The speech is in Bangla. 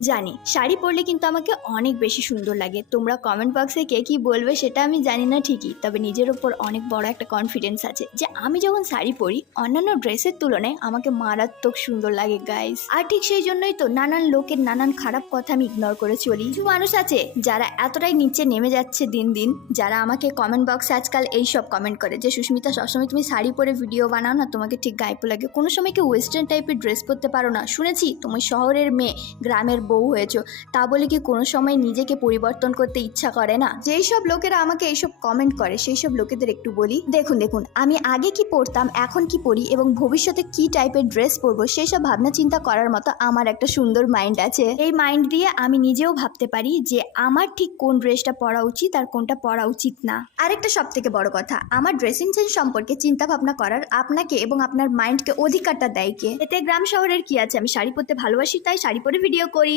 জানি। শাড়ি পরলে কিন্তু আমাকে অনেক বেশি সুন্দর লাগে। তোমরা কমেন্ট বক্সে কে কি বলবে সেটা আমি জানি না ঠিকই। তবে নিজের ওপর অনেক বড় একটা কনফিডেন্স আছে যে, আমি যখন শাড়ি পরি, অন্যান্য ড্রেসের তুলনায় আমাকে মারাত্মক সুন্দর লাগে গাইস আর ঠিক সেই জন্যই তো নানান লোকের নানান খারাপ কথা আমি ইগনোর করে চলি। কিছু মানুষ আছে যারা এতটাই নিচে নেমে যাচ্ছে দিন দিন, যারা আমাকে কমেন্ট বক্সে আজকাল এই সব কমেন্ট করে যে, সুস্মিতা, সবসময় তুমি শাড়ি পরে ভিডিও বানাও না, তোমাকে ঠিক গাইপো লাগে। কোনো সময় কি ওয়েস্টার্ন টাইপের ড্রেস পরতে পারো না। শুনেছি তুমি শহরের মেয়ে গ্রামের বউ হয়েছো, তা বলে কি কোনো সময় নিজেকে পরিবর্তন করতে ইচ্ছা করে না? যেই সব লোকেরা আমাকে এইসব কমেন্ট করে, সেই সব লোকেদের একটু বলি। দেখুন দেখুন, আমি আগে কি পরতাম, এখন কি পরি এবং ভবিষ্যতে কি টাইপের ড্রেস পরবো সেই সব ভাবনা চিন্তা করার মতো আমার একটা সুন্দর মাইন্ড আছে। এই মাইন্ড দিয়ে আমি নিজেও ভাবতে পারি যে আমার ঠিক কোন ড্রেসটা পরা উচিত আর কোনটা পরা উচিত না। আরেকটা সব থেকে বড় কথা, আমার ড্রেসিং সেন্স সম্পর্কে চিন্তা ভাবনা করার আপনাকে এবং আপনার মাইন্ডকে অধিকারটা দেয় কে? এতে গ্রাম শহরের কি আছে? আমি শাড়ি পরতে ভালোবাসি, তাই শাড়ি পরে ভিডিও করি।